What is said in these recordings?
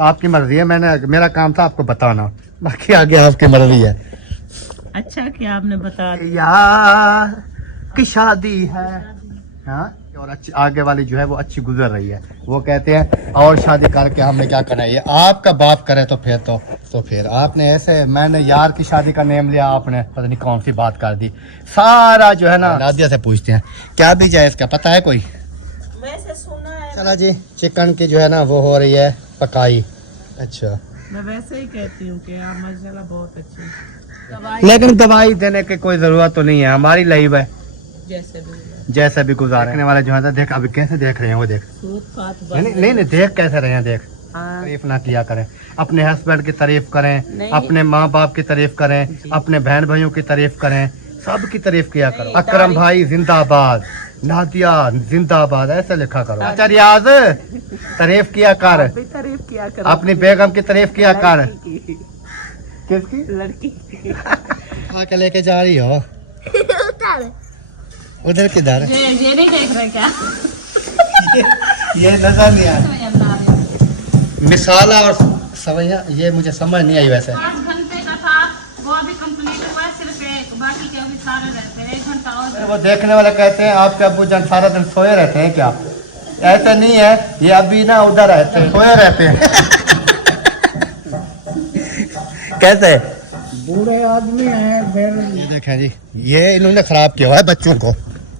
आपकी मर्जी है, मैंने मेरा काम था आपको बताना, बाकी आगे आपकी मर्जी है। अच्छा किया आपने बता दिया। यार की शादी है, हाँ, और अच्छी आगे वाली जो है वो अच्छी गुजर रही है। वो कहते हैं और शादी करके हमने क्या करना है, ये आपका बाप करे तो फिर आपने ऐसे, मैंने यार की शादी का नेम लिया, आपने पता नहीं कौन सी बात कर दी। सारा जो है ना नादिया से पूछते हैं क्या बीज है इसका, पता है कोई? वैसे सुना है, चला जी, चिकन की जो है ना वो हो रही है पकाई। अच्छा, मैं वैसे ही कहती हूँ कि आप माशाल्लाह बहुत अच्छी दवाई लेकिन दवाई देने की कोई जरूरत तो नहीं है, हमारी लाइफ है जैसे भी जैसे भी गुजारने वाला जो है ना, देख अभी कैसे देख रहे हैं वो, देख सूत फात नहीं, देख कैसे रहे हैं, देख। हाँ। तारीफ ना किया करें, अपने हस्बैंड की तारीफ करें, नहीं। अपने माँ बाप की तारीफ करें, अपने बहन भाइयों की तारीफ करें, सब की तारीफ किया करो। अकरम भाई जिंदाबाद, नादिया जिंदाबाद, ऐसे लिखा करो। अच्छा रियाज, तारीफ किया कर, तारीफ किया करो अपनी बेगम की तारीफ किया कर। किसकी? लड़की आके लेके जा रही हो उधर किधर? ये नहीं देख रहे क्या? ये नजर नहीं आया, मिसाला और सवैया, ये मुझे समझ नहीं आई वैसे। 5 घंटे का था वो अभी कंप्लीट हुआ है, सिर्फ एक, बाकी के अभी सारे रहते हैं 1 घंटा और। वो देखने वाले कहते हैं आपके अब्बू जान सारा दिन सोए रहते हैं क्या? ऐसा नहीं है, ये अभी ना उधर रहते हैं, सोए रहते हैं। कैसे बूढ़े आदमी हैं फिर। ये देखें जी, ये इन्होंने खराब किया हुआ है बच्चों को,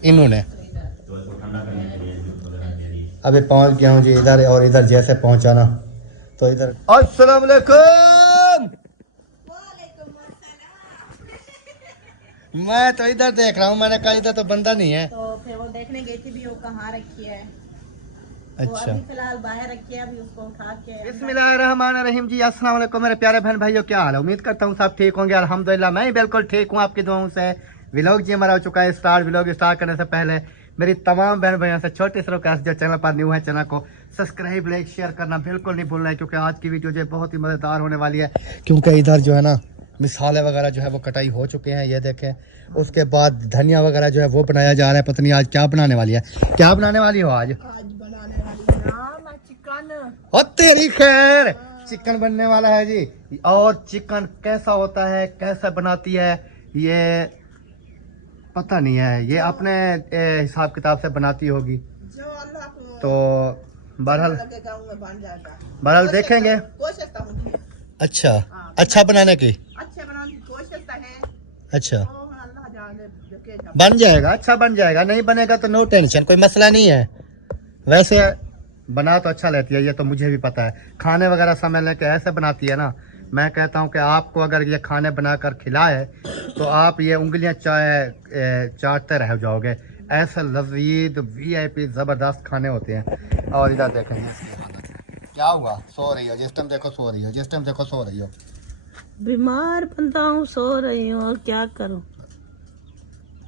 इन्होंने। अभी पहुंच गया हूँ जी इधर, और इधर जैसे पहुंचा ना तो इधर, अस्सलाम वालेकुम। मैं तो इधर देख रहा हूँ, मैंने कहा इधर तो बंदा नहीं है। तो फिर वो देखने गई थी भी वो कहाँ रखी है। वो अच्छा, अभी फिलहाल बाहर रखी है, अभी उसको उठा के। बिस्मिल्लाहिर्रहमानिर्रहीम जी, अस्सलाम वालेकुम मेरे प्यारे बहन भाइयों, क्या हाल है? उम्मीद करता हूँ सब ठीक होंगे, अल्हम्दुलिल्लाह मैं ही बिल्कुल ठीक हूँ आपकी दुआओं से। व्लॉग जी हमारा हो चुका है स्टार्ट। व्लॉग स्टार्ट करने से पहले मेरी तमाम बहन भाइयों से छोटी सी रिक्वेस्ट, जो चैनल पर न्यू है चैनल को सब्सक्राइब लाइक शेयर करना बिल्कुल नहीं भूलना है, क्योंकि आज की वीडियो जो है बहुत ही मज़ेदार होने वाली है। क्योंकि इधर जो है ना मिसाले वगैरह जो है वो कटाई हो चुके हैं, ये देखें। उसके बाद धनिया वगैरह जो है वो बनाया जा रहा है, पता नहीं आज क्या बनाने वाली है, क्या बनाने वाली हो आज? बनाने वाली नाम चिकन। और तेरी खैर, चिकन बनने वाला है जी। और चिकन कैसा होता है, कैसा बनाती है, ये पता नहीं है, ये अपने हिसाब किताब से बनाती होगी, जो अल्लाह को तो बहरहाल लगेगा वो बन जाएगा। बहरहाल देखेंगे। कोशिश तो होती है। अच्छा, अच्छा बनाने की, अच्छे बनाने की कोशिश तो है। अच्छा तो अल्लाह जाने देखेगा। बन जाएगा, अच्छा बन जाएगा, नहीं बनेगा तो नो टेंशन, कोई मसला नहीं है। वैसे बना तो अच्छा लेती है, ये तो मुझे भी पता है। खाने वगैरह समय लेके ऐसे बनाती है ना, मैं कहता हूँ कि आपको अगर ये खाने बनाकर खिलाए तो आप ये उंगलियां चाटते रह जाओगे। ऐसे लजीज VIP ज़बरदस्त खाने होते हैं। और इधर देखें क्या हुआ, सो रही हो जिस टाइम देखो, सो रही हो जिस टाइम देखो, सो रही हो। बीमार बंदा हूँ, सो रही हूँ, और क्या करूँ?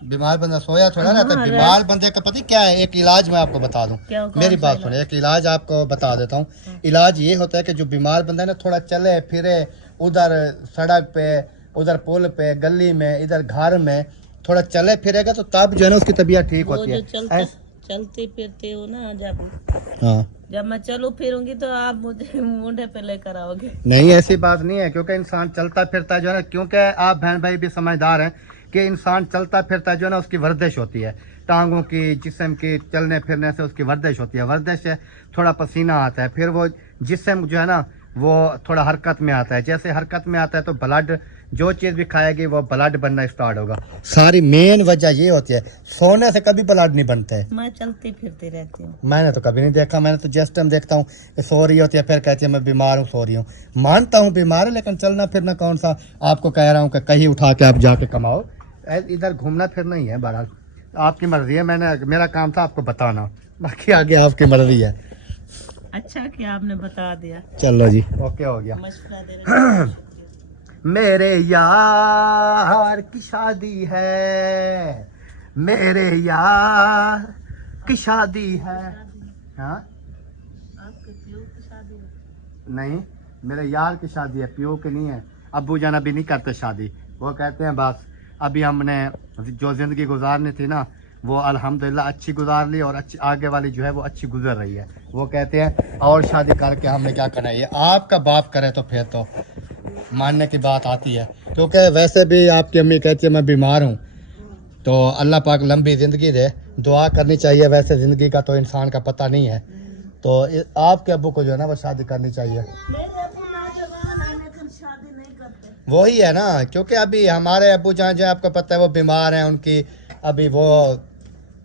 बीमार बंदा सोया थोड़ा रहता है। बीमार बंदे का पता क्या है, एक इलाज मैं आपको बता दूं, मेरी बात सुनिए, एक इलाज आपको बता देता हूँ। इलाज ये होता है कि जो बीमार बंदा है ना, थोड़ा चले फिरे, उधर सड़क पे, उधर पुल पे, गली में, इधर घर में थोड़ा चले फिरेगा तो तब जो है ना उसकी तबीयत ठीक होती है। चलती फिरती हूँ ना, जब हाँ, जब मैं चलूँ फिरूंगी तो आप मुझे मुंडे पे लेकर आओगे। नहीं ऐसी बात नहीं है, क्योंकि इंसान चलता फिरता जो है ना, क्योंकि आप बहन भाई भी समझदार हैं कि इंसान चलता फिरता जो है ना उसकी वर्जिश होती है, टांगों की, जिस्म की, चलने फिरने से उसकी वर्जिश होती है। वर्जिश से थोड़ा पसीना आता है, फिर वो जिस्म जो है ना वो थोड़ा हरकत में आता है। जैसे हरकत में आता है तो ब्लड, जो चीज़ भी खाएगी वो ब्लड बनना स्टार्ट होगा। सारी मेन वजह ये होती है, सोने से कभी ब्लड नहीं बनता है। मैं चलती फिरती रहती हूँ। मैंने तो कभी नहीं देखा, मैंने तो जिस टाइम देखता हूँ कि सो रही होती है फिर कहती है मैं बीमार हूँ, सो रही हूँ। मानता हूँ बीमार है, लेकिन चलना फिरना कौन सा आपको कह रहा हूँ कि कहीं उठा के आप जाके कमाओ, इधर घूमना फिरना ही है। बहरहाल आपकी मर्जी है, मैंने मेरा काम था आपको बताना, बाकी आगे आपकी मर्जी है। अच्छा किया आपने बता दिया। चलो जी, ओके हो गया। मशवरा दे रहे थे। मेरे यार की शादी है, मेरे यार की शादी है। हाँ आपके प्यू की शादी है? नहीं, मेरे यार की शादी है, प्यो की नहीं है। अब्बू जान अभी नहीं करते शादी, वो कहते हैं बस अभी हमने जो ज़िंदगी गुजारनी थी ना वो अल्हम्दुलिल्लाह अच्छी गुजार ली और अच्छी आगे वाली जो है वो अच्छी गुजर रही है। वो कहते हैं और शादी करके हमने क्या करना है, ये आपका बाप करे तो फिर तो मानने की बात आती है। क्योंकि वैसे भी आपकी अम्मी कहती है मैं बीमार हूँ, तो अल्लाह पाक लंबी ज़िंदगी दे, दुआ करनी चाहिए। वैसे ज़िंदगी का तो इंसान का पता नहीं है, तो आपके अब्बू को जो है ना वो शादी करनी चाहिए। वही है ना, क्योंकि अभी हमारे अब्बू जान जो है आपको पता है वो बीमार हैं, उनकी अभी वो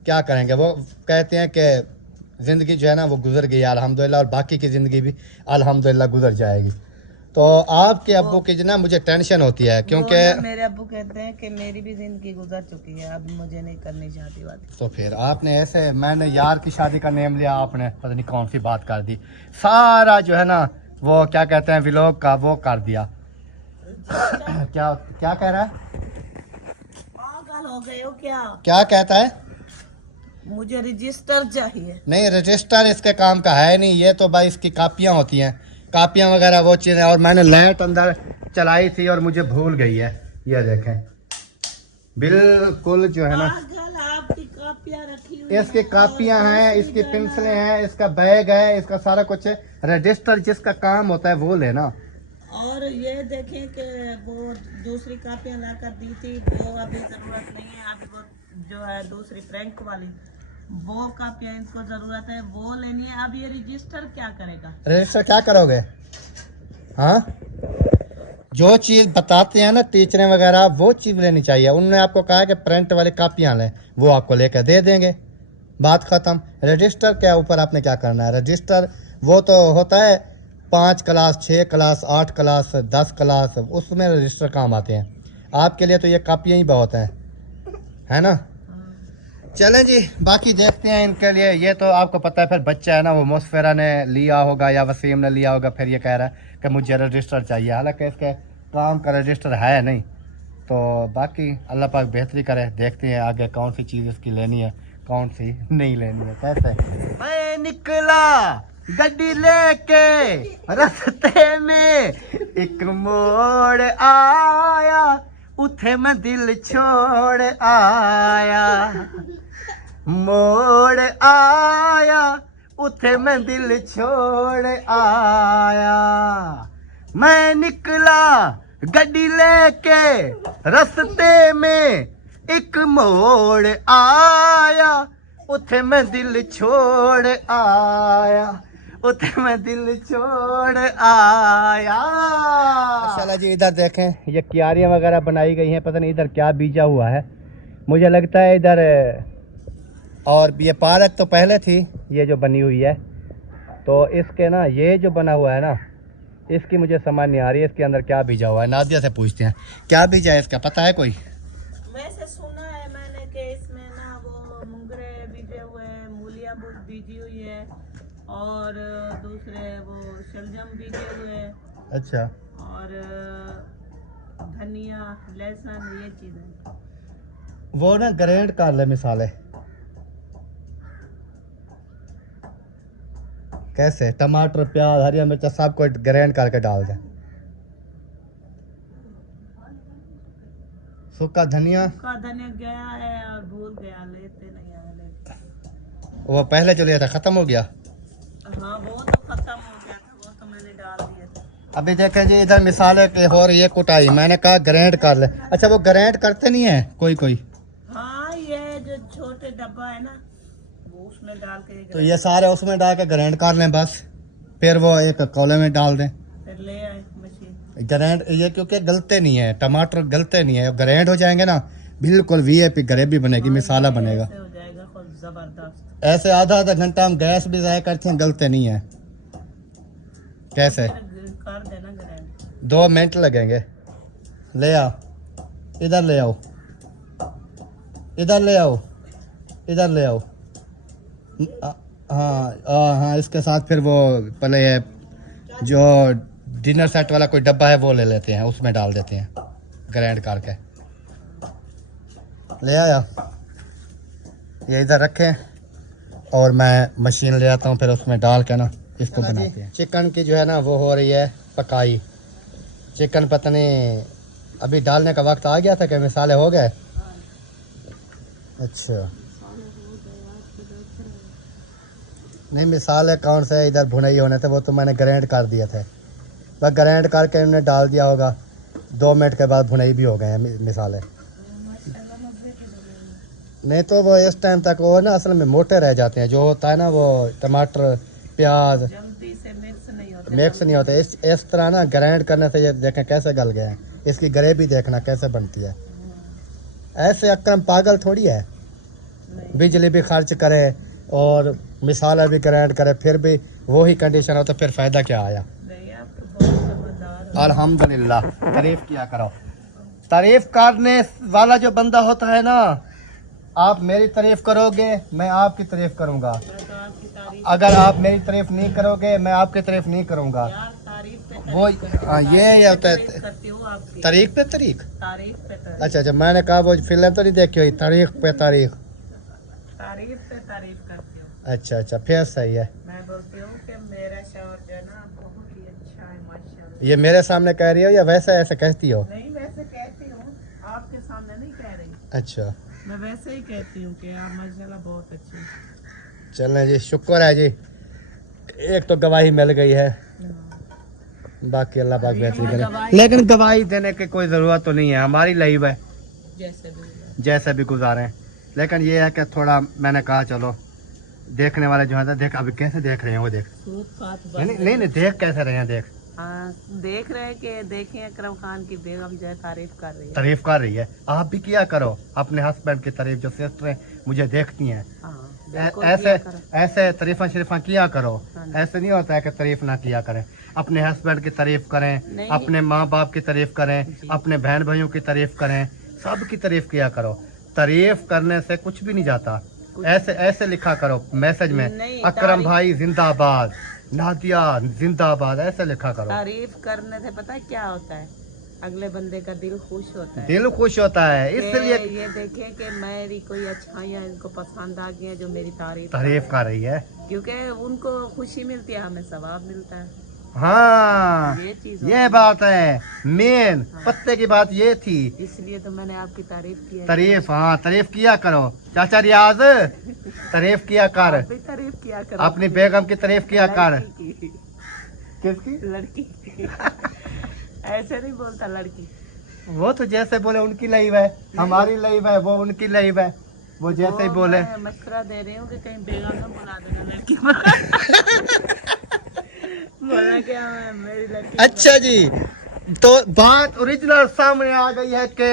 क्या करेंगे। वो कहते हैं कि ज़िंदगी जो है ना वो गुजर गई अल्हम्दुलिल्लाह, और बाकी की ज़िंदगी भी अल्हम्दुलिल्लाह गुजर जाएगी। तो आपके अब्बू की जो ना मुझे टेंशन होती है, क्योंकि मेरे अब्बू कहते हैं कि मेरी भी जिंदगी गुजर चुकी है, अब मुझे नहीं करनी चाहती बात। तो फिर आपने ऐसे, मैंने यार की शादी का नेम लिया, आपने पता नहीं कौन सी बात कर दी, सारा जो है ना वो क्या कहते हैं व्लॉग का वो कर दिया। क्या क्या कह रहा है, पागल हो गए हो क्या? क्या कहता है? मुझे रजिस्टर चाहिए। नहीं, रजिस्टर इसके काम का है नहीं, ये तो भाई इसकी कापियाँ होती हैं, कापियाँ वगैरह वो चीज़ें। और मैंने लाइट अंदर चलाई थी और मुझे भूल गई है, ये देखें बिल्कुल जो है ना। पागल, आपकी कापियाँ रखी हुई इसकी कापियाँ हैं, इसकी पेंसिलें हैं, इसका बैग है, इसका सारा कुछ है। रजिस्टर जिसका काम होता है वो लेना। और ये देखें कि वो दूसरी कापियाँ लाकर दी थी, वो अभी ज़रूरत नहीं है। अभी वो जो है दूसरी फ्रैंक वाली वो कापियाँ इनको ज़रूरत है, वो लेनी है। अब ये रजिस्टर क्या करेगा? रजिस्टर क्या करोगे? हाँ, जो चीज़ बताते हैं ना टीचरें वगैरह वो चीज़ लेनी चाहिए। उन्होंने आपको कहा है कि प्रिंट वाली कापियाँ लें, वो आपको लेकर दे देंगे, बात ख़त्म। रजिस्टर के ऊपर आपने क्या करना है? रजिस्टर वो तो होता है 5 क्लास, 6 क्लास, 8 क्लास, 10 क्लास, उसमें रजिस्टर काम आते हैं। आपके लिए तो ये कापियाँ ही बहुत हैं, है ना। चलें जी, बाकी देखते हैं इनके लिए। ये तो आपको पता है फिर बच्चा है ना, वो मुस्फिरा ने लिया होगा या वसीम ने लिया होगा, फिर ये कह रहा है कि मुझे रजिस्टर चाहिए, हालांकि इसके काम का रजिस्टर है नहीं। तो बाकी अल्लाह पाक बेहतरी करे, देखते हैं आगे कौन सी चीज़ इसकी लेनी है, कौन सी नहीं लेनी है। कैसे मैं निकला गड्डी लेके, रास्ते में एक मोड़ आया, उथे मैं दिल छोड़ आया, मोड़ आया, उथे मैं दिल छोड़ आया। मैं निकला गड्डी लेके, रास्ते में एक मोड़ आया, उथे मैं दिल छोड़ आया, उथे मैं दिल छोड़ आया। माशाल्लाह जी, इधर देखें ये क्यारियाँ वगैरह बनाई गई हैं, पता नहीं इधर क्या बीजा हुआ है, मुझे लगता है इधर। और ये पार्क तो पहले थी, ये जो बनी हुई है, तो इसके ना ये जो बना हुआ है ना, इसकी मुझे समझ नहीं आ रही है इसके अंदर क्या बीजा हुआ है। नादिया से पूछते हैं क्या बीजा है इसका, पता है कोई? वैसे सुना है मैंने कि इसमें ना वो मुंगरे बीजे हुए हैं, मूलियाँ बीजी हुई है, और दूसरे वो शलजम बीजे हुए हैं। अच्छा, और धनिया, लहसुन, ये चीज़ें वो ना ग्राइंड कर ले, मिसाल है कैसे टमाटर, प्याज, हरी मिर्च सब को ग्राइंड करके डाल दें। सूखा धनिया गया है और भूल गया, लेते नहीं आए। वो पहले जो लिया था खत्म हो गया। हाँ, वो तो खत्म हो गया था, वो तो मैंने डाल दिया था। अभी देखें जी, इधर मिसाल है कि और ये कुटाई, मैंने कहा ग्राइंड कर ले। अच्छा, वो ग्राइंड करते नहीं है कोई कोई? हाँ, ये जो छोटे डब्बा है ना, वो उसमें डाल के तो ये सारे उसमें डाल के ग्राइंड कर लें बस, फिर वो एक कौले में डाल दें, फिर ले आए मशीन ग्राइंड। ये क्योंकि गलते नहीं है, टमाटर गलते नहीं है, ग्राइंड हो जाएंगे ना बिल्कुल VIP ग्रेवी बनेगी, मिसाला बनेगा। ऐसे हो जाएगा खुद जबरदस्त। ऐसे आधा आधा घंटा हम गैस भी ज़ाया करते हैं, गलते नहीं है। कैसे? कर देना ग्राइंड। 2 मिनट लगेंगे। ले आओ, इधर ले आओ, इधर ले आओ, इधर ले आओ। हाँ, इसके साथ फिर वो पहले ये जो डिनर सेट वाला कोई डब्बा है वो ले लेते हैं, उसमें डाल देते हैं ग्राइंड करके। ले आया, ये इधर रखें और मैं मशीन ले आता हूँ, फिर उसमें डाल के ना इसको बनाते हैं। चिकन की जो है ना वो हो रही है पकाई। चिकन पता नहीं अभी डालने का वक्त आ गया था कि मिसाले हो गए? अच्छा, नहीं मिसाल है कौन से इधर भुनाई होने थे, वो तो मैंने ग्राइंड कर दिया था, बस ग्राइंड करके उन्हें डाल दिया होगा, 2 मिनट के बाद भुनाई भी हो गए हैं मिसाल है। नहीं तो वो इस टाइम तक वो ना असल में मोटे रह जाते हैं, जो होता है ना वो टमाटर प्याज जल्दी से मिक्स नहीं होते। मिक्स नहीं होते। इस तरह ना ग्राइंड करने से ये देखें कैसे गल गए हैं, इसकी ग्रेवी देखना कैसे बनती है। ऐसे अकरम पागल थोड़ी है, बिजली भी खर्च करे और मिसाला भी ग्राइंड करे, फिर भी वही कंडीशन हो तो फिर फ़ायदा क्या आया। नहीं आप तो बहुत समझदार हो। अल्हम्दुलिल्लाह, तारीफ किया करो। तारीफ करने वाला जो बंदा होता है ना, आप मेरी तारीफ करोगे मैं आपकी तारीफ करूंगा, मैं तो आपकी तारीफ अगर आप मेरी तारीफ नहीं करोगे मैं आपकी तारीफ नहीं करूंगा। यार तारीफ पे वो हाँ, ये होता है करती हूँ आपकी तारीख पे तारीख। तारीफ पे तारीफ। अच्छा अच्छा, मैंने कहा वो फिल्म तो नहीं देखी हुई, तारीख पे तारीख। तारीफ पे तारीफ करती हूँ। अच्छा अच्छा, फिर सही है। मैं बोलती हूँ कि मेरा शौहर जो है ना बहुत ही अच्छा है माशाल्लाह। ये मेरे सामने कह रही हो या वैसे ऐसे कहती हो? नहीं वैसे कहती हूँ, आपके सामने नहीं कह रही, अच्छा मैं वैसे ही कहती हूँ कि आप माशाल्लाह बहुत अच्छी हैं। चलें जी, शुक्र है जी, एक तो गवाही मिल गई है, बाकी अल्लाह पाक बेहतरी करे। लेकिन गवाही देने की कोई ज़रूरत तो नहीं है, हमारी लाइफ है, जैसे भी जैसे भी गुजारें। लेकिन ये है कि थोड़ा मैंने कहा चलो देखने वाले जो है ना, देख अभी कैसे देख रहे हैं वो, देख सूत फात नहीं नहीं नहीं, देख कैसे रहे हैं, देख हाँ देख रहे हैं कि देखें अकरम खान की बेगम जो है तारीफ कर रही है। तारीफ कर रही है। आप भी किया करो अपने हस्बैंड की तारीफ, जो सिस्टरें मुझे देखती हैं हाँ, बिल्कुल ऐसे किया करो। ऐसे तारीफा शरीफा किया करो। हाँ। ऐसे नहीं होता है कि तारीफ ना किया करें, अपने हस्बैंड की तारीफ करें, नहीं। अपने माँ बाप की तारीफ करें, जी। अपने बहन भाइयों की तारीफ करें, सब की तारीफ किया करो। तारीफ करने से कुछ भी नहीं जाता। ऐसे ऐसे लिखा करो मैसेज में, नहीं, अकरम तारीफ- भाई जिंदाबाद, नादिया जिंदाबाद, ऐसे लिखा करो। तारीफ करने से पता है क्या होता है, अगले बंदे का दिल खुश होता है। दिल खुश होता है, इसलिए कि ये देखें कि मेरी कोई अच्छाइयाँ इनको पसंद आ गई हैं जो मेरी तारीफ तारीफ कर रही है। क्योंकि उनको खुशी मिलती है, हमें सवाब मिलता है। हाँ ये चीज ये बात है, मेन पत्ते की बात ये थी। इसलिए तो मैंने आपकी तारीफ की है। तारीफ, हाँ तारीफ किया करो। चाचा रियाज तारीफ किया कर, आप भी तारीफ किया करो अपनी बेगम की तारीफ किया कर। लड़की की। किसकी? लड़की की। ऐसे नहीं बोलता लड़की। वो तो जैसे बोले उनकी लाइव है, हमारी लाइव है, वो उनकी लाइव है, वो जैसे ही बोले। मैं मशवरा दे रही हूँ कि कहीं बेगम ना बुला देना लड़की। बोला क्या मैं मेरी लड़की। अच्छा जी, तो बात ओरिजिनल सामने आ गई है कि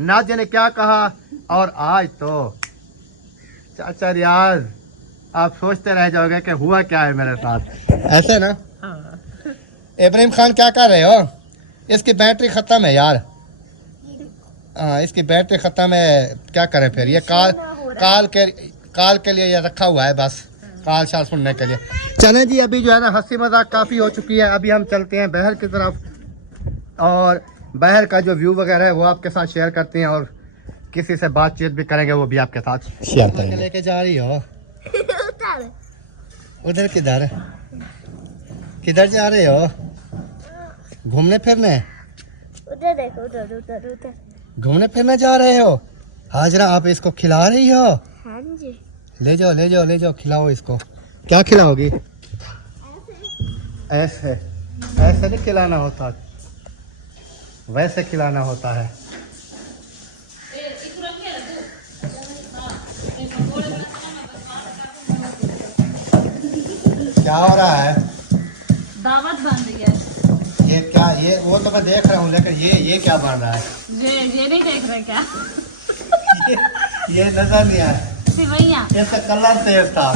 नाजिया ने क्या कहा। और आज तो चाचा रियाज आप सोचते रह जाओगे कि हुआ क्या है मेरे साथ, ऐसे ना। हाँ। इब्राहिम खान क्या कर रहे हो? इसकी बैटरी खत्म है यार। हाँ इसकी बैटरी खत्म है, क्या करें फिर। ये काल के लिए ये रखा हुआ है, बस काल शाल सुनने के लिए। चलें जी, अभी जो है ना हंसी मजाक काफ़ी हो चुकी है, अभी हम चलते हैं बहर की तरफ और बहर का जो व्यू वगैरह है वो आपके साथ शेयर करते हैं और किसी से बातचीत भी करेंगे, वो भी आपके साथ शेयर करेंगे। लेके जा रही हो उधर? किधर किधर जा रहे हो? घूमने फिरने? उधर देखो, उधर उधर उधर। घूमने फिरने जा रहे हो? हाजरा आप इसको खिला रही हो? हाँ जी। ले जाओ ले जाओ ले जाओ, खिलाओ इसको। क्या खिलाओगी? ऐसे ऐसे नहीं खिलाना होता, वैसे खिलाना होता है। क्या हो रहा है? दावत बन रही है। ये क्या, ये वो तो मैं देख रहा हूँ, लेकिन ये क्या बन रहा है? ये नहीं देख रहे क्या? ये नजर नहीं आया, सिवैया। इसका कलर तेज था।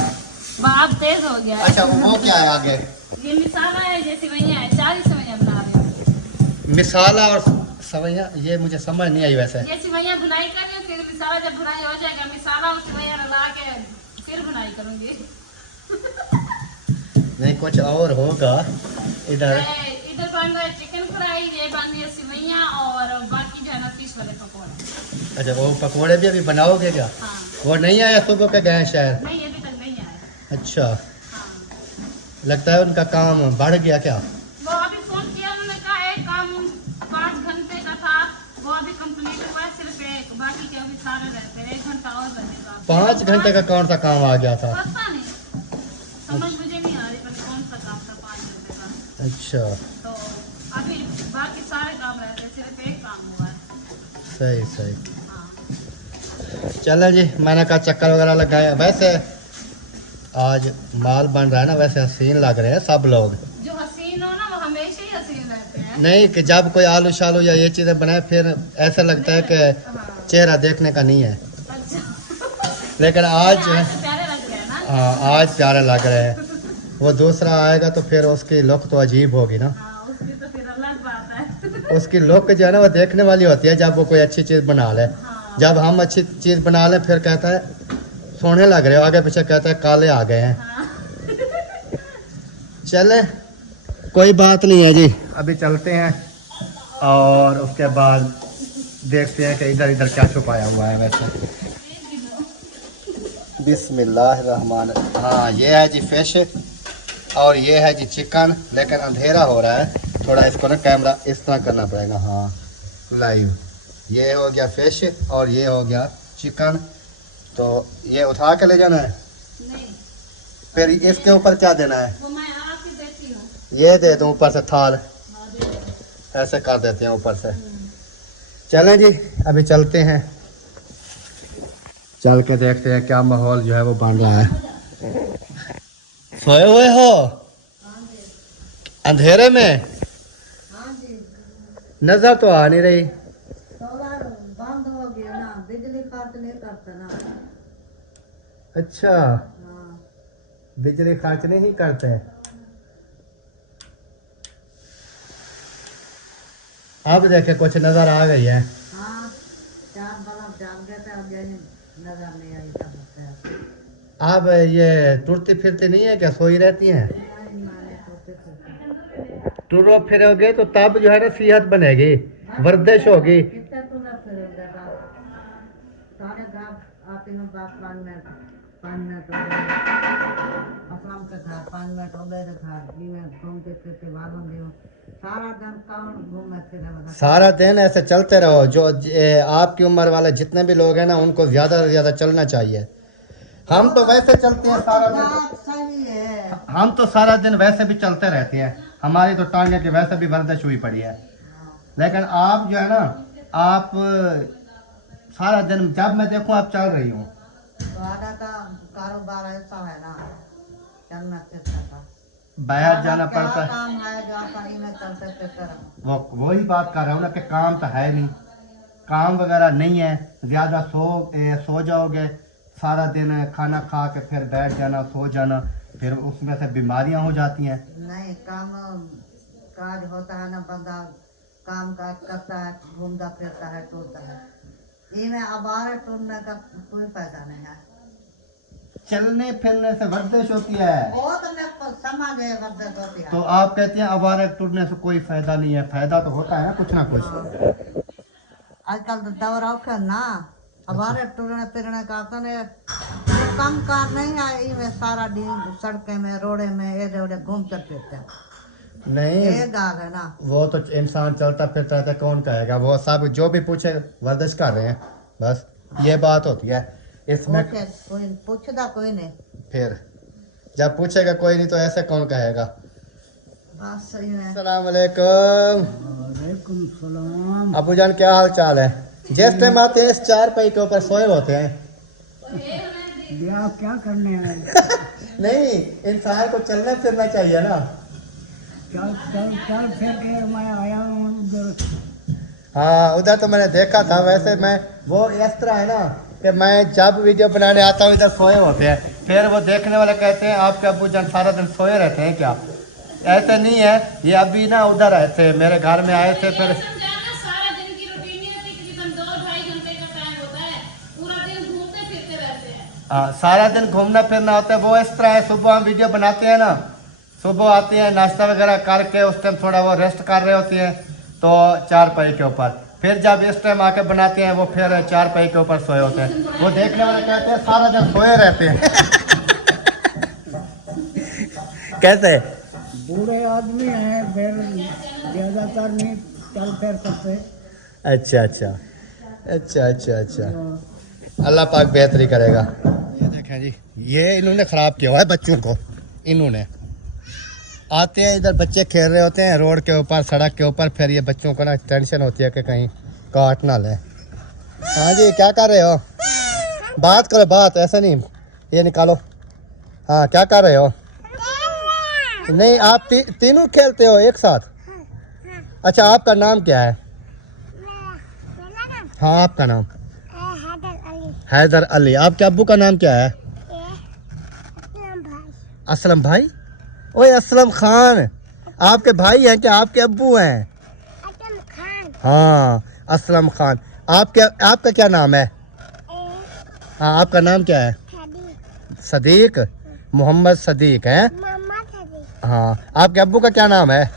बाप तेज हो गया। अच्छा वो क्या है आगे? ये मिसाला है, ये सिवैया है, 40 सिवैया बना रहे हैं। मिसाला और सवैया, ये मुझे समझ नहीं आई वैसे। ये सिवैया बुनाई करें, फिर मिसाला जब बुनाई हो जाएगा, मिसाला और सिवैया रला के फिर बुनाई करूंगी। नहीं कुछ और होगा इधर। इधर बन रहा है चिकन फ्राई, ये बन रही है सिवैया और बाकी जो है ना फिश वाले पकौड़े। अच्छा वो पकोड़े भी अभी बनाओगे क्या? हाँ। वो नहीं आया सुबह के गए शहर? नहीं अभी तक नहीं आया। अच्छा, हाँ। लगता है उनका काम बढ़ गया क्या? वो अभी फोन किया, उन्होंने कहा है काम 5 घंटे का था, वो अभी कंप्लीट हुआ है, सिर्फ एक बाकी के अभी सारे रहते हैं, 1 घंटा और लगेगा। 5 घंटे का कौन सा काम आ गया था? पता नहीं, समझ मुझे नहीं आ रही पर कौन सा काम था 5 घंटे का। अच्छा, तो अभी बाकी सारे काम रहते हैं, सिर्फ एक काम हुआ है। सही सही। हाँ चलो जी, मैंने कहा चक्कर वगैरह लगाया। वैसे आज माल बन रहा है ना, वैसे हसीन लग रहे हैं सब लोग। जो हसीन हो ना वो हमेशा ही हसीन रहते हैं। नहीं कि जब कोई आलू शालू या ये चीज़ें बनाए फिर ऐसा लगता है कि हाँ चेहरा देखने का नहीं है, अच्छा लेकिन आज जो है आज तो प्यारे लग गया ना। हाँ आज प्यारे लग रहे हैं। वो दूसरा आएगा तो फिर उसकी लुक तो अजीब होगी ना। हाँ उसकी तो फिर अलग बात है। उसकी लुक जो है ना वो देखने वाली होती है जब वो कोई अच्छी चीज़ बना ले। हाँ जब हम अच्छी चीज़ बना लें फिर कहता है सोने लग रहे हो, आगे पीछे कहता है काले आ गए हैं। हाँ चले कोई बात नहीं है जी, अभी चलते हैं और उसके बाद देखते हैं कि इधर इधर क्या छुपाया हुआ है। वैसे बिस्मिल्लाहिर्रहमान, हाँ ये है जी फिश और ये है जी चिकन, लेकिन अंधेरा हो रहा है थोड़ा, इसको ना कैमरा इस तरह करना पड़ेगा। हाँ लाइव, ये हो गया फिश और ये हो गया चिकन। तो ये उठा के ले जाना है, नहीं फिर इसके ऊपर क्या देना है? वो मैं आपकी देती हूँ। ये दे दूँ ऊपर से थाल, हाँ, दे दो। ऐसे कर देते हैं ऊपर से। चलें जी, अभी चलते हैं, चल के देखते हैं क्या माहौल जो है वो बन रहा है। सोए हुए हो अंधेरे में? नजर तो आ नहीं रही। सोलर बंद हो गया ना, बिजली खर्च नहीं करता ना। अच्छा, हाँ बिजली खर्च नहीं करते हैं। अब देखे कुछ नजर आ गई है। हाँ, चार बल्ब जल गए थे, अब यही नजर नहीं आई सब होता है। अब ये टूटती फिरती नहीं है क्या, सोई रहती हैं? नहीं माने सोते थे। टूरो फिरोगे तो तब जो है ना सेहत बनेगी, वर्जिश होगी। कितने टूरा फिरोगे बाप? सारे घर आप इन बाप 5 मिनट हो गए। असलम के घर 5 मिनट हो गए थे, घर जी में घूमते फिरते वालों दी सारा दिन कौन घूमे फिरे बता। सारा दिन ऐसे चलते रहो। जो आपकी उम्र वाले जितने भी लोग हैं ना उनको ज़्यादा से ज़्यादा चलना चाहिए। हम तो वैसे चलते हैं सारा दिन, बात सही है। हम तो सारा दिन वैसे भी चलते रहते हैं, हमारी तो टांगे की वैसे भी वर्जिश हुई पड़ी है। लेकिन आप जो है ना, आप सारा दिन, जब मैं देखूं आप चल रही हूँ। तुम्हारा का कारोबार ऐसा है ना, चलना फिरना का बाहर जाना पड़ता है। काम है जो अपन में चलते फिरते रहो। वो वही बात कर रहा हूँ ना कि काम तो है नहीं, काम वगैरह नहीं है। ज़्यादा सो जाओगे सारा दिन, खाना खा के फिर बैठ जाना, सो जाना, फिर उसमें से बीमारियां हो जाती हैं। नहीं, काम काज होता है ना, बंदा काम काज करता है, घूमता फिरता है, टूरता है। इनमें आवारा टूरने का कोई फायदा नहीं है। चलने फिरने से वर्जिश होती है। वो तो मैं समझ गए, वर्जिश होती है। तो आप कहते हैं आवारा टूरने से कोई फायदा नहीं है, फायदा तो होता है ना कुछ ना कुछ। आजकल तो दौर औखा ना, आवारा टूरने फिरने का तो ने कम कार नहीं है। इनमें सारा दिन सड़कें में, रोडे में, एडे ओडे घूमते फिरते हैं। नहीं, ये गाग है ना। वो तो इंसान चलता फिरता रहता है, कौन कहेगा? वो सब जो भी पूछे वर्जिश कर रहे हैं, बस ये बात होती है इसमें। ओके, कोई पूछता कोई नहीं। फिर जब पूछेगा कोई नहीं तो ऐसे कौन कहेगा? बात सही है। अस्सलाम वालेकुम। वालेकुम सलाम। अबू जान क्या हाल चाल है? जिस टाइम आते हैं इस 4 पहिए के ऊपर सोए होते हैं। ब्याह क्या करने आए? नहीं, इंसान को चलना फिरना चाहिए ना। चल फिर के मैं आया हूँ उधर। हाँ उधर तो मैंने देखा था। वैसे मैं वो इस तरह है ना कि मैं जब वीडियो बनाने आता हूँ इधर सोए होते हैं, फिर वो देखने वाले कहते हैं आपके अब्बू जान सारा दिन सोए रहते हैं क्या? ऐसे नहीं है, ये अभी ना उधर आए थे, मेरे घर में आए थे। फिर समझाना, सारा दिन की रूटीन नहीं होती, तकरीबन 2-2.5 घंटे का टाइम होता है, पूरा दिन घूमते फिरते रहते हैं। हाँ सारा दिन घूमना फिरना होता है। वो इस तरह है, सुबह हम वीडियो बनाते हैं ना, सुबह आते हैं नाश्ता वगैरह करके, उस टाइम थोड़ा वो रेस्ट कर रहे होते हैं तो 4 पहिए के ऊपर, फिर जब इस टाइम आके बनाते हैं वो फिर 4 पहिए के ऊपर सोए होते हैं। वो देखने वाले कहते हैं सारा दिन सोए रहते हैं। कैसे? बूढ़े आदमी हैं, फिर ज्यादातर नहीं चल फिर सकते। अच्छा अच्छा अच्छा अच्छा अच्छा, अल्लाह पाक बेहतरी करेगा। ये देखें जी, ये इन्होंने ख़राब किया हुआ है बच्चों को। इन्होंने आते हैं इधर, बच्चे खेल रहे होते हैं रोड के ऊपर, सड़क के ऊपर। फिर ये बच्चों को ना टेंशन होती है कि कहीं काट ना ले। हाँ जी, क्या कर रहे हो? बात करो, बात ऐसा नहीं, ये निकालो। हाँ, क्या कर रहे हो? नहीं, आप तीनों खेलते हो एक साथ? अच्छा, आपका नाम क्या है? हाँ, आपका नाम? हैदर अली। आपके अब्बू का नाम क्या है? असलम भाई। ओए असलम खान, आपके भाई हैं क्या? आपके अब्बू हैं? हाँ, असलम खान। आपका क्या नाम है? हाँ, आपका नाम क्या है? सदीक, मोहम्मद सदीक है। हाँ, आपके अब्बू का क्या नाम है?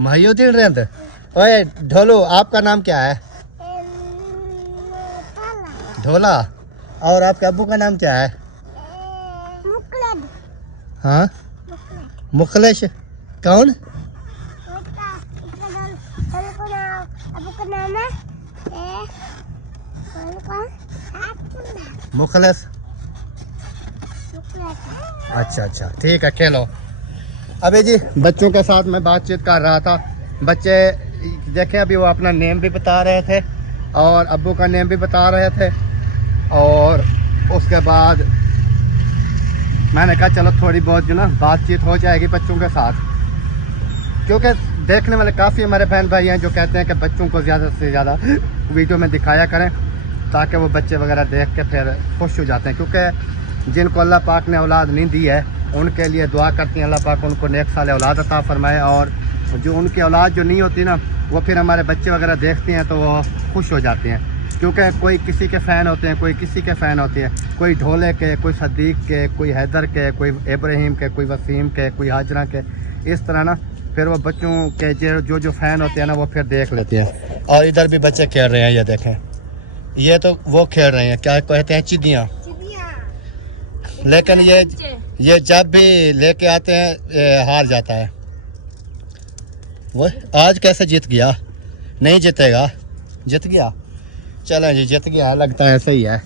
महिउद्दीन रेंद। ओए ढोलू, आपका नाम क्या है? ढोला। और आपके अब्बू का नाम क्या है? हाँ, मुखलेश। कौन? मुखलेस। अच्छा अच्छा, ठीक है, खेलो। अबे जी, बच्चों के साथ मैं बातचीत कर रहा था। बच्चे देखें, अभी वो अपना नेम भी बता रहे थे और अब्बू का नेम भी बता रहे थे। और उसके बाद मैंने कहा चलो थोड़ी बहुत जो ना बातचीत हो जाएगी बच्चों के साथ, क्योंकि देखने वाले काफ़ी हमारे बहन भाई हैं जो कहते हैं कि बच्चों को ज़्यादा से ज़्यादा वीडियो में दिखाया करें, ताकि वो बच्चे वगैरह देख के फिर खुश हो जाते हैं। क्योंकि जिनको अल्लाह पाक ने औलाद नहीं दी है उनके लिए दुआ करती हैं अल्लाह पाक उनको नेक साल औलाद अता फरमाए। और जो उनकी औलाद जो नहीं होती ना, वो फिर हमारे बच्चे वगैरह देखते हैं तो वो खुश हो जाते हैं। क्योंकि कोई किसी के फ़ैन होते हैं, कोई किसी के फ़ैन होते हैं, कोई ढोले के, कोई सदीक के, कोई हैदर के, कोई इब्राहिम के, कोई वसीम के, कोई हाजरा के। इस तरह ना फिर वो बच्चों के जो जो फ़ैन होते हैं ना वो फिर देख लेते हैं। और इधर भी बच्चे खेल रहे हैं, ये देखें, ये तो वो खेल रहे हैं, क्या कहते हैं, चिड़ियाँ। लेकिन ये जब भी लेके आते हैं हार जाता है। वो आज कैसे जीत गया? नहीं जीतेगा, जीत गया। चलें जी, जीत गया, लगता है सही है,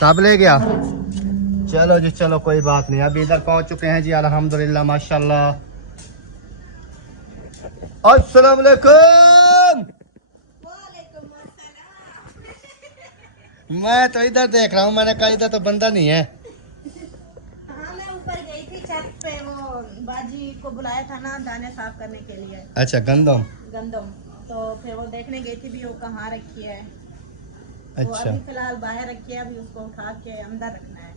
सब ले गया। चलो जी, चलो कोई बात नहीं। अभी इधर पहुंच चुके हैं जी, अल्हम्दुलिल्लाह माशाल्लाह। अस्सलाम वालेकुम। मैं तो इधर देख रहा हूँ, मैंने कहा इधर तो बंदा नहीं है। हाँ, मैं ऊपर गई थी छत पे, वो बाजी को बुलाया था ना दाने साफ करने के लिए। अच्छा, गंदम, तो फिर वो देखने गई थी भी वो कहाँ रखी है। अच्छा, वो अभी फिलहाल बाहर रखी है, अभी उसको उठा के अंदर रखना है।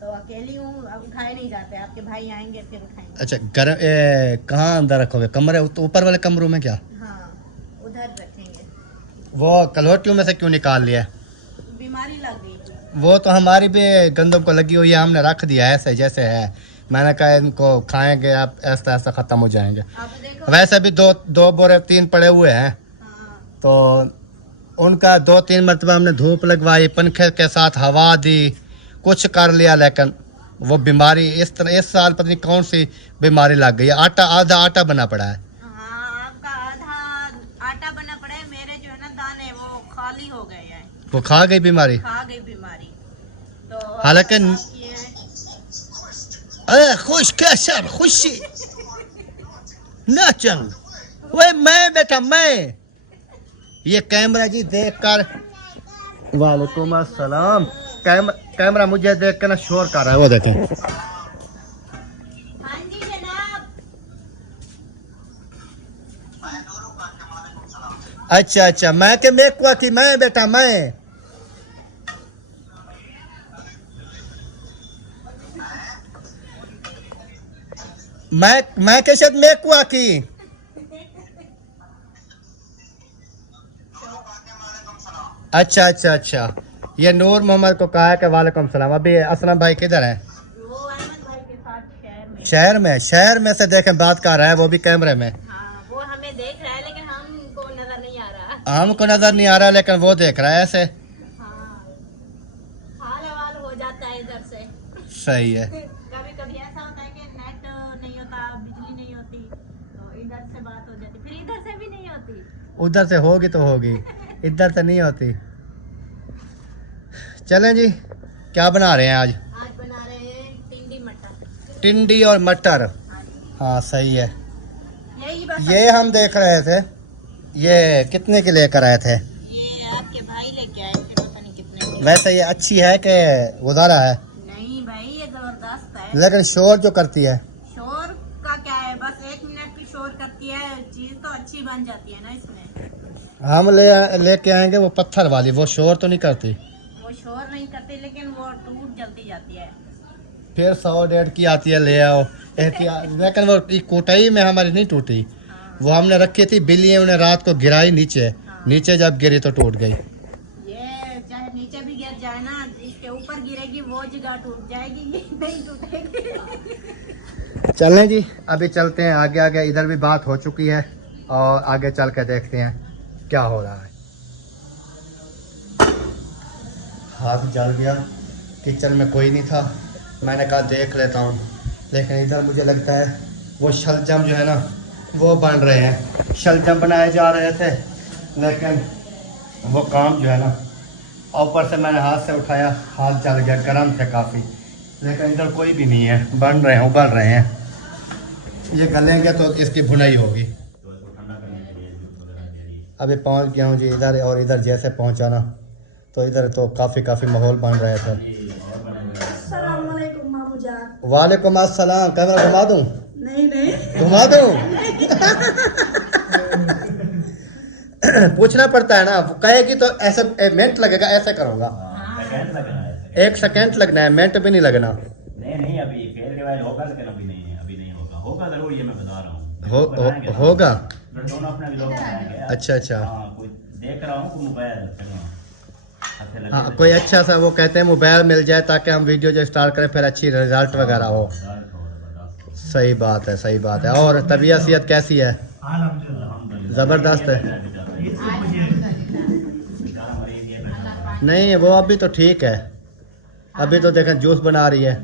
तो अकेली हूँ, अब उठाए नहीं जाते, आपके भाई आएंगे फिर उठाएंगे। अच्छा, कहाँ अंदर रखोगे? कमरे ऊपर वाले कमरों में क्या? हाँ, उधर रखेंगे। वो कलहोटियों में से क्यों निकाल लिया? बीमारी लग गई थी। वो तो हमारी भी गंदम को लगी हुई है, हमने रख दिया ऐसे जैसे है। मैंने कहा इनको खाएंगे आप, ऐसा ऐसा ख़त्म हो जाएंगे। आप देखो, वैसे भी दो बोरे 3 पड़े हुए हैं। हाँ, तो उनका 2-3 मरतबा हमने धूप लगवाई, पंखे के साथ हवा दी, कुछ कर लिया, लेकिन वो बीमारी इस साल पता नहीं कौन सी बीमारी लग गई है। आधा आटा बना पड़ा है। हाँ, आपका आधा आटा बना पड़ा है, मेरे जो है ना दाने वो खाली हो गए हैं। वो खा गई बीमारी। तो हालांकि ये है, खुश कैसा खुशी ना चल। वे मैं बेटा, मैं ये कैमरा जी देख कर, वालेकुम अस्सलाम। कैमरा मुझे देख कर ना शोर कर रहा है, वो देखें। हाँ जी जनाब। अच्छा अच्छा, मैं के मेकुआ की मैं बेटा, मैं के शायद मेकुआ की। अच्छा अच्छा अच्छा, ये नूर मोहम्मद को कहा है कि वालेकुम सलाम। अभी असलम भाई किधर है? वो अहमद भाई के साथ शहर में से देखें बात कर रहा है, वो भी कैमरे में। हाँ, वो हमें देख रहा है लेकिन हमको नजर नहीं आ रहा। हमको नजर नहीं आ रहा, लेकिन वो देख रहा है ऐसे। हाँ, हाल हवाल हो जाता है इधर से। सही है। कभी कभी ऐसा होता है कि नेट नहीं होता, बिजली नहीं होती, तो इधर से बात हो जाती, फिर इधर से भी नहीं होती। उधर से होगी तो होगी, इधर से नहीं होती। चलें जी, क्या बना रहे हैं आज? आज बना रहे हैं टिंडी मटर। टिंडी और मटर। हाँ जी। हाँ सही है। यही बस। ये हम देख रहे थे, ये कितने के लेकर आए थे? ये आपके भाई लेके आए थे, पता नहीं कितने के। वैसे ये अच्छी है कि गुजारा है? नहीं भाई, ये जबरदस्त है। लेकिन शोर जो करती है। शोर का क्या है, बस 1 मिनट की शोर करती है, चीज तो अच्छी बन जाती है ना इसमें। हम लेके आएंगे वो पत्थर वाली, वो शोर तो नहीं करती? वो शोर नहीं करती, लेकिन वो टूट जल्दी जाती है। फिर 100-150 की आती है, ले आओ एहतियात। लेकिन वो कोटाई में हमारी नहीं टूटी। हाँ। वो हमने रखी थी, बिल्ली उन्हें रात को गिराई नीचे। हाँ। नीचे जब गिरी तो टूट गई। ये चाहे नीचे भी गिर जाए ना, जिसके ऊपर गिरेगी वो जगह टूट जाएगी, ये नहीं टूटेगी। चलें जी, अभी चलते हैं आगे आगे। इधर भी बात हो चुकी है और आगे चल के देखते हैं क्या हो रहा है। हाथ जल गया, किचन में कोई नहीं था, मैंने कहा देख लेता हूँ। लेकिन इधर मुझे लगता है वो शलजम जो है ना वो बन रहे हैं। शलजम बनाए जा रहे थे, लेकिन वो काम जो है ना, ऊपर से मैंने हाथ से उठाया, हाथ जल गया, गर्म थे काफ़ी। लेकिन इधर कोई भी नहीं है, बन रहे हैं, उबल रहे हैं। ये गलेंगे तो इसकी भुनाई होगी। अभी पहुंच गया हूँ जी इधर, और इधर जैसे पहुंचा ना तो इधर तो काफ़ी माहौल बन रहे थे। वालेकुम अस्सलाम। कैमरा घुमा दूँ? नहीं घुमा दूँ? पूछना पड़ता है ना, वो कहेगी तो ऐसे मिनट लगेगा, ऐसे करूँगा। 1 सेकंड लगना है, मिनट भी नहीं लगना। नहीं अभी फेल के बाद होगा, लेकिन अभी नहीं है, अभी नहीं होगा। होगा जरूर, ये मैं बता रहा हूँ। होगा। दोनों अपना व्लॉग बनाएंगे। अच्छा। हाँ, कोई देख रहा हूँ, कोई मोबाइल हाँ, कोई अच्छा सा, वो कहते हैं मोबाइल मिल जाए ताकि हम वीडियो जो स्टार्ट करें फिर अच्छी रिजल्ट वगैरह हो। सही बात है। और तबीयत सेहत कैसी है? ज़बरदस्त है। नहीं वो अभी तो ठीक है, अभी तो देखें जूस बना रही है।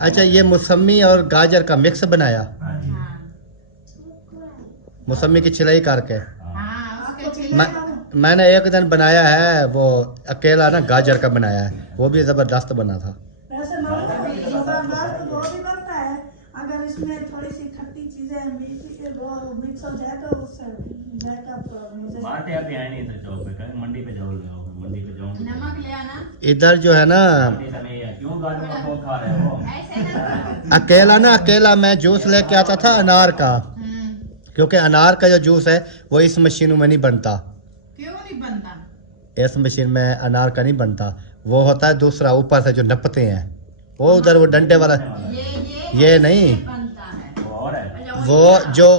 अच्छा, ये मौसमी और गाजर का मिक्स बनाया, मौसमी की छिलाई करके। मैंने एक दिन बनाया है वो अकेला ना, गाजर का बनाया है, वो भी ज़बरदस्त बना था। वैसे जबरदस्त वो भी बनता है, अगर इसमें थोड़ी सी खट्टी चीजें मीठी वो मिक्स हो जाए तो उससे जाएगा। बातें अभी आए नहीं थे चौक पे, कहीं मंडी पे मंडी पे जाऊंगा। नमक ले आना। इधर जो है ना, क्यों गाजर का ठोक खा रहे हो? अकेला मैं जूस लेके आता था अनार का, क्योंकि अनार का जो जूस है वो इस मशीन में नहीं बनता। क्यों नहीं बनता? इस मशीन में अनार का नहीं बनता, वो होता है दूसरा, ऊपर से जो नपते हैं वो, उधर वो डंडे वाला। ये नहीं, बनता है। वो और है।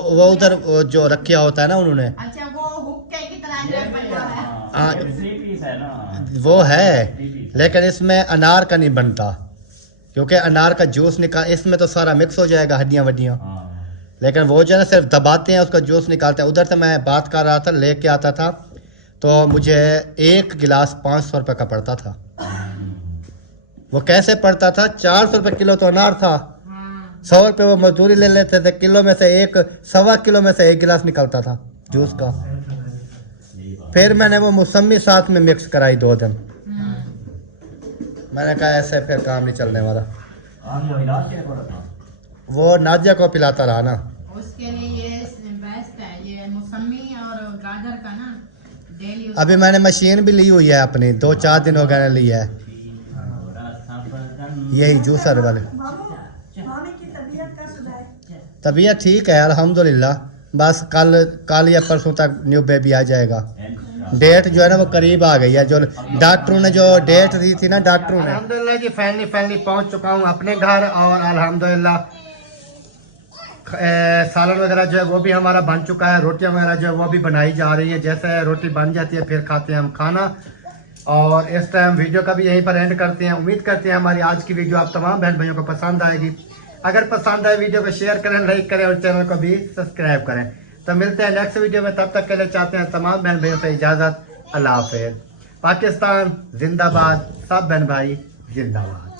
वो उधर जो रखा होता है ना उन्होंने। अच्छा, वो हुक्के की तरह जो बना है। हाँ, 3 पीस है ना, वो है, लेकिन इसमें अनार का नहीं बनता, क्योंकि अनार का जूस निकाल, इसमें तो सारा मिक्स हो जाएगा, हड्डियाँ वड्डियाँ। लेकिन वो जो है ना सिर्फ दबाते हैं, उसका जूस निकालते हैं। उधर से मैं बात कर रहा था, लेके आता था तो मुझे 1 गिलास 500 रुपये का पड़ता था। वो कैसे पड़ता था? 400 रुपये किलो तो अनार था, 100 रुपये वो मजदूरी ले लेते थे, किलो में से 1.25 किलो में से 1 गिलास निकलता था जूस का। फिर मैंने वो मौसमी साथ में मिक्स कराई 2 दिन। मैंने कहा ऐसे फिर काम नहीं चलने वाला। वो नाजिया को पिलाता रहा ना। उसके लिए ये बेस्ट है, ये मौसमी और गाजर का ना डेली। अभी मैंने मशीन भी ली हुई है अपनी, 2-4 दिन हो गए ली है, यही जूसर वाले। मामी की तबीयत का सुधार? तबीयत ठीक है अल्हम्दुलिल्लाह, बस कल या परसों तक न्यू बेबी आ जाएगा। डेट जो है ना वो करीब आ गई है, जो डॉक्टरों ने जो डेट दी थी ना, डॉक्टरों ने। अल्हम्दुलिल्लाह जी, फाइनली पहुंच चुका हूं अपने घर, और अल्हम्दुलिल्लाह सालन वगैरह जो है वो भी हमारा बन चुका है, रोटियां वगैरह जो है वो भी बनाई जा रही है। जैसे रोटी बन जाती है फिर खाते हैं हम खाना, और इस टाइम वीडियो का भी यहीं पर एंड करते हैं। उम्मीद करते हैं हमारी आज की वीडियो आप तमाम बहन भाइयों को पसंद आएगी। अगर पसंद आए वीडियो को शेयर करें, लाइक करें और चैनल को भी सब्सक्राइब करें। तो मिलते हैं नेक्स्ट वीडियो में, तब तक के लिए चाहते हैं तमाम बहन भाइयों से इजाज़त। अल्लाह हाफिज़। पाकिस्तान जिंदाबाद, सब बहन भाई जिंदाबाद।